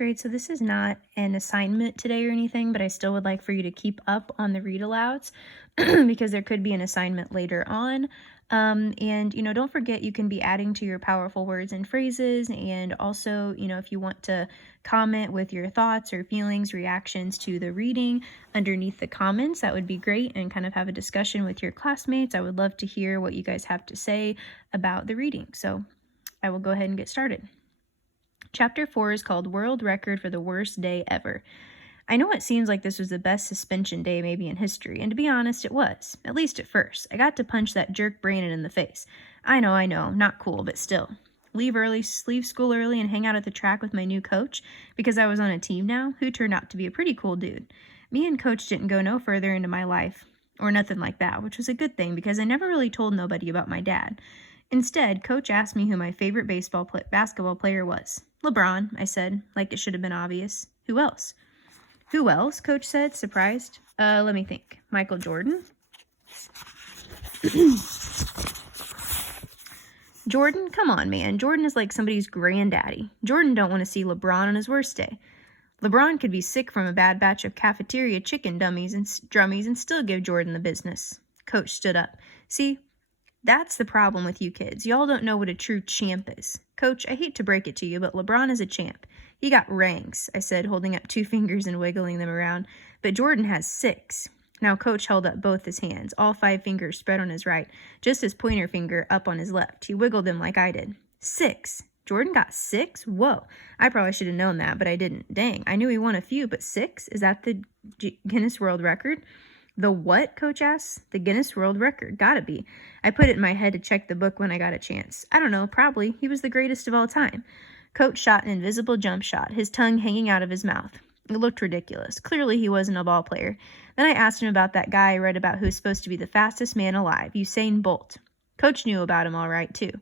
Great. So this is not an assignment today or anything, but I still would like for you to keep up on the read alouds because there could be an assignment later on. And don't forget you can be adding to your powerful words and phrases. And also, if you want to comment with your thoughts or feelings, reactions to the reading underneath the comments, that would be great. And kind of have a discussion with your classmates. I would love to hear what you guys have to say about the reading. So I will go ahead and get started. Chapter 4 is called World Record for the Worst Day Ever. I know it seems like this was the best suspension day maybe in history, and to be honest, it was. At least at first. I got to punch that jerk Brandon in the face. I know, not cool, but still. Leave school early and hang out at the track with my new coach, because I was on a team now, who turned out to be a pretty cool dude. Me and coach didn't go no further into my life, or nothing like that, which was a good thing, because I never really told nobody about my dad. Instead, coach asked me who my favorite basketball player was. LeBron, I said, like it should have been obvious. Who else? Who else? Coach said, surprised. Let me think. Michael Jordan? Jordan? Come on, man. Jordan is like somebody's granddaddy. Jordan don't want to see LeBron on his worst day. LeBron could be sick from a bad batch of cafeteria chicken drummies and still give Jordan the business. Coach stood up. See? That's the problem with you kids. Y'all don't know what a true champ is. Coach, I hate to break it to you, but LeBron is a champ. He got ranks, I said, holding up 2 fingers and wiggling them around. But Jordan has 6. Now, Coach held up both his hands, all 5 fingers spread on his right, just his pointer finger up on his left. He wiggled them like I did. 6. Jordan got 6? Whoa. I probably should have known that, but I didn't. Dang, I knew he won a few, but 6? Is that the Guinness World Record? The what? Coach asked. The Guinness World Record. Gotta be. I put it in my head to check the book when I got a chance. I don't know, probably. He was the greatest of all time. Coach shot an invisible jump shot, his tongue hanging out of his mouth. It looked ridiculous. Clearly he wasn't a ball player. Then I asked him about that guy I read about who's supposed to be the fastest man alive, Usain Bolt. Coach knew about him all right, too.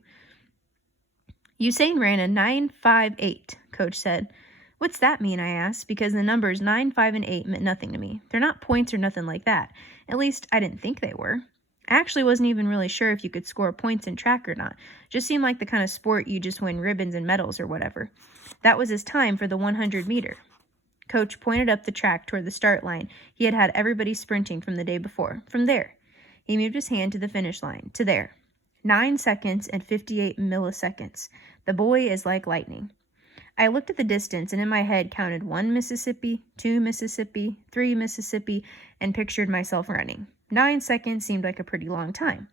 Usain ran a 9.58, Coach said. What's that mean, I asked, because the numbers 9, 5, and 8 meant nothing to me. They're not points or nothing like that. At least, I didn't think they were. I actually wasn't even really sure if you could score points in track or not. Just seemed like the kind of sport you just win ribbons and medals or whatever. That was his time for the 100 meter. Coach pointed up the track toward the start line. He had had everybody sprinting from the day before. From there. He moved his hand to the finish line. To there. 9 seconds and 58 milliseconds. The boy is like lightning. I looked at the distance and in my head counted 1 Mississippi, 2 Mississippi, 3 Mississippi, and pictured myself running. 9 seconds seemed like a pretty long time.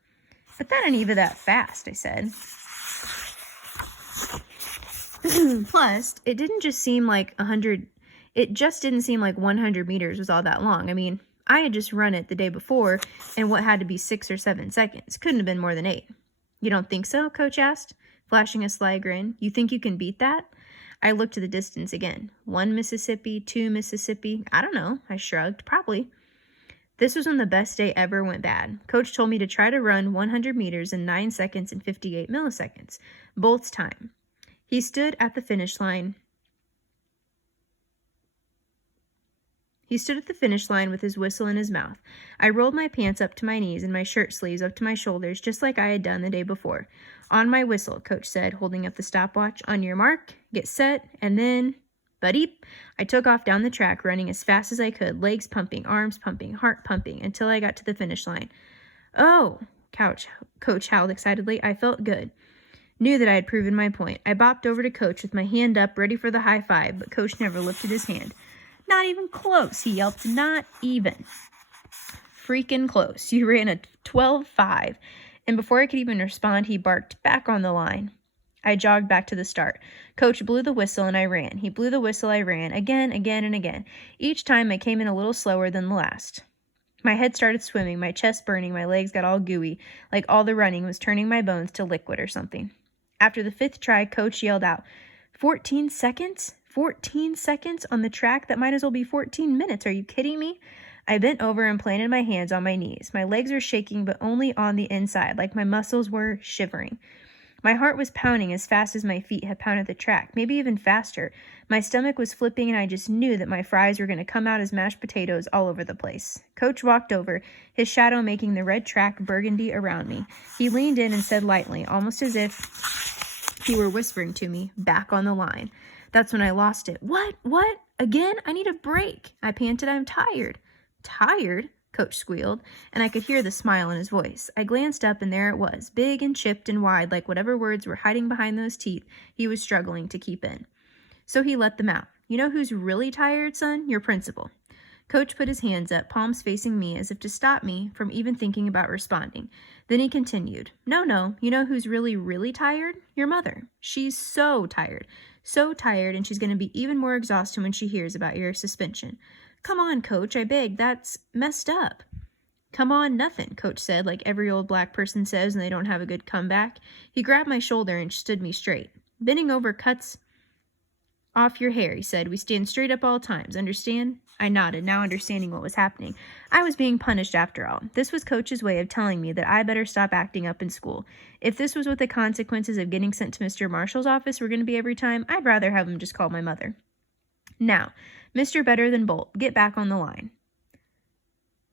But that ain't even that fast, I said. Plus, it just didn't seem like 100 meters was all that long. I mean, I had just run it the day before in what had to be 6 or 7 seconds. Couldn't have been more than 8. You don't think so? Coach asked, flashing a sly grin. You think you can beat that? I looked to the distance again. 1 Mississippi, 2 Mississippi. I don't know. I shrugged. Probably. This was when the best day ever went bad. Coach told me to try to run 100 meters in 9 seconds and 58 milliseconds. Bolt's time. He stood at the finish line. With his whistle in his mouth. I rolled my pants up to my knees and my shirt sleeves up to my shoulders, just like I had done the day before. On my whistle, Coach said, holding up the stopwatch. On your mark, get set, and then... Buddy, I took off down the track, running as fast as I could, legs pumping, arms pumping, heart pumping, until I got to the finish line. Oh, Coach howled excitedly. I felt good. Knew that I had proven my point. I bopped over to Coach with my hand up, ready for the high five, but Coach never lifted his hand. Not even close, he yelped. Not even. Freaking close. You ran a 12.5. And before I could even respond, he barked, back on the line. I jogged back to the start. Coach blew the whistle and I ran. He blew the whistle, I ran. Again, and again. Each time I came in a little slower than the last. My head started swimming, my chest burning, my legs got all gooey, like all the running was turning my bones to liquid or something. After the 5th try, Coach yelled out, 14 seconds? 14 seconds on the track? That might as well be 14 minutes. Are you kidding me? I bent over and planted my hands on my knees. My legs were shaking, but only on the inside, like my muscles were shivering. My heart was pounding as fast as my feet had pounded the track, maybe even faster. My stomach was flipping, and I just knew that my fries were going to come out as mashed potatoes all over the place. Coach walked over, his shadow making the red track burgundy around me. He leaned in and said lightly, almost as if he were whispering to me, back on the line. That's when I lost it. What? Again? I need a break. I panted. I'm tired. Tired? Coach squealed, and I could hear the smile in his voice. I glanced up, and there it was, big and chipped and wide, like whatever words were hiding behind those teeth he was struggling to keep in. So he let them out. You know who's really tired, son? Your principal. Coach put his hands up, palms facing me, as if to stop me from even thinking about responding. Then he continued, No, you know who's really, really tired? Your mother. She's so tired, and she's going to be even more exhausted when she hears about your suspension. Come on, Coach, I begged. That's messed up. Come on, nothing, Coach said, like every old black person says when they don't have a good comeback. He grabbed my shoulder and stood me straight. Bending over cuts off your hair, he said. We stand straight up all times, understand? I nodded, now understanding what was happening. I was being punished after all. This was Coach's way of telling me that I better stop acting up in school. If this was what the consequences of getting sent to Mr. Marshall's office were going to be every time, I'd rather have him just call my mother. Now, Mr. Better Than Bolt, get back on the line.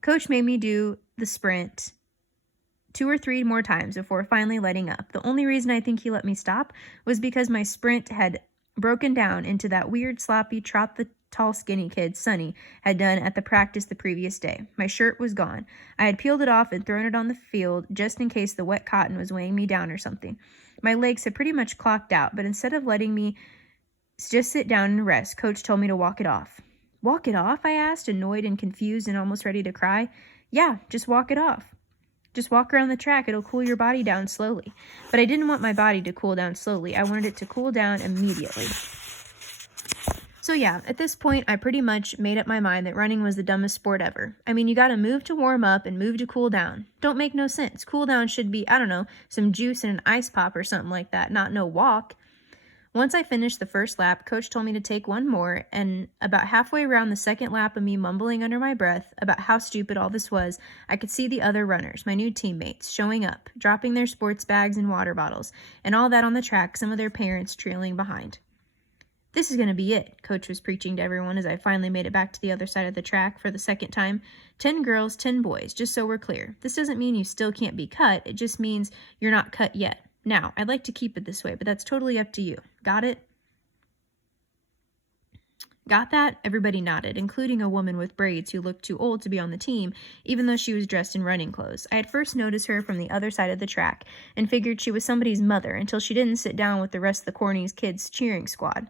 Coach made me do the sprint 2 or 3 more times before finally letting up. The only reason I think he let me stop was because my sprint had broken down into that weird, sloppy trot the tall, skinny kid Sonny had done at the practice the previous day. My shirt was gone. I had peeled it off and thrown it on the field just in case the wet cotton was weighing me down or something. My legs had pretty much clocked out, but instead of letting me just sit down and rest, Coach told me to walk it off. Walk it off? I asked, annoyed and confused and almost ready to cry. Yeah, just walk it off. Just walk around the track. It'll cool your body down slowly. But I didn't want my body to cool down slowly. I wanted it to cool down immediately. So yeah, at this point, I pretty much made up my mind that running was the dumbest sport ever. I mean, you gotta move to warm up and move to cool down. Don't make no sense. Cool down should be, I don't know, some juice and an ice pop or something like that, not no walk. Once I finished the first lap, Coach told me to take one more, and about halfway around the second lap of me mumbling under my breath about how stupid all this was, I could see the other runners, my new teammates, showing up, dropping their sports bags and water bottles, and all that on the track, some of their parents trailing behind. This is going to be it, Coach was preaching to everyone as I finally made it back to the other side of the track for the second time. 10 girls, 10 boys, just so we're clear. This doesn't mean you still can't be cut, it just means you're not cut yet. Now, I'd like to keep it this way, but that's totally up to you. Got it? Got that? Everybody nodded, including a woman with braids who looked too old to be on the team, even though she was dressed in running clothes. I had first noticed her from the other side of the track and figured she was somebody's mother until she didn't sit down with the rest of the Corny's kids cheering squad.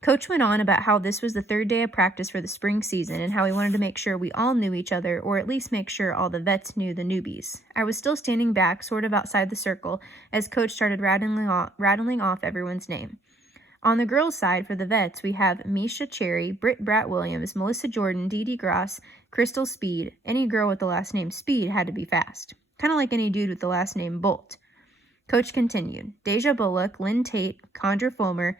Coach went on about how this was the 3rd day of practice for the spring season and how he wanted to make sure we all knew each other, or at least make sure all the vets knew the newbies. I was still standing back, sort of outside the circle, as Coach started rattling off everyone's name. On the girls' side, for the vets, we have Misha Cherry, Britt Bratt Williams, Melissa Jordan, Dee Dee Gross, Crystal Speed. Any girl with the last name Speed had to be fast. Kind of like any dude with the last name Bolt. Coach continued. Deja Bullock, Lynn Tate, Condra Fulmer,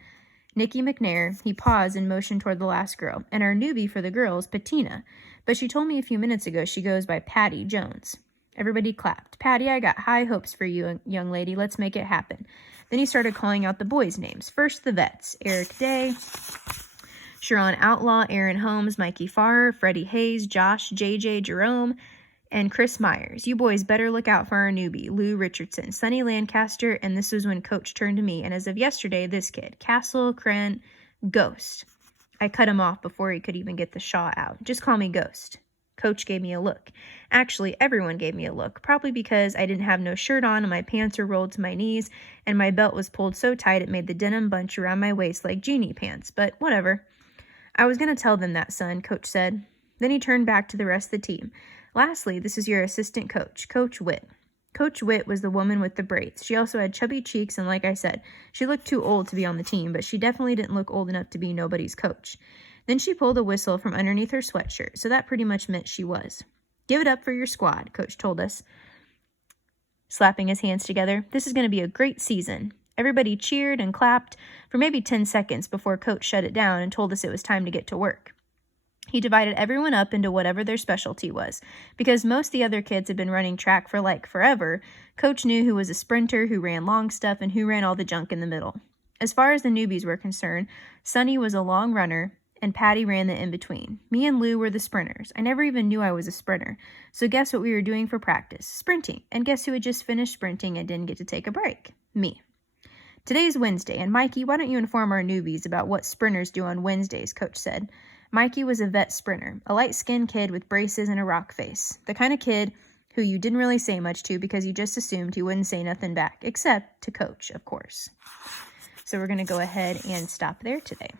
Nikki McNair. He paused and motioned toward the last girl. And our newbie for the girls, Patina. But she told me a few minutes ago she goes by Patty Jones. Everybody clapped. Patty, I got high hopes for you, young lady. Let's make it happen. Then he started calling out the boys' names. First, the vets. Eric Day, Sharon Outlaw, Aaron Holmes, Mikey Farrer, Freddie Hayes, Josh, JJ Jerome, and Chris Myers. You boys better look out for our newbie, Lou Richardson, Sonny Lancaster, and this was when Coach turned to me, and as of yesterday, this kid, Castle Cran Ghost. I cut him off before he could even get the shaw out. Just call me Ghost. Coach gave me a look. Actually, everyone gave me a look, probably because I didn't have no shirt on and my pants were rolled to my knees, and my belt was pulled so tight it made the denim bunch around my waist like genie pants, but whatever. I was going to tell them that, son, Coach said. Then he turned back to the rest of the team. Lastly, this is your assistant coach, Coach Witt. Coach Witt was the woman with the braids. She also had chubby cheeks, and like I said, she looked too old to be on the team, but she definitely didn't look old enough to be nobody's coach. Then she pulled a whistle from underneath her sweatshirt, so that pretty much meant she was. Give it up for your squad, Coach told us, slapping his hands together. This is going to be a great season. Everybody cheered and clapped for maybe 10 seconds before Coach shut it down and told us it was time to get to work. He divided everyone up into whatever their specialty was. Because most of the other kids had been running track for like forever, Coach knew who was a sprinter, who ran long stuff, and who ran all the junk in the middle. As far as the newbies were concerned, Sonny was a long runner, and Patty ran the in-between. Me and Lou were the sprinters. I never even knew I was a sprinter. So guess what we were doing for practice? Sprinting. And guess who had just finished sprinting and didn't get to take a break? Me. Today's Wednesday, and Mikey, why don't you inform our newbies about what sprinters do on Wednesdays, Coach said. Mikey was a vet sprinter, a light-skinned kid with braces and a rock face. The kind of kid who you didn't really say much to because you just assumed he wouldn't say nothing back, except to Coach, of course. So we're going to go ahead and stop there today.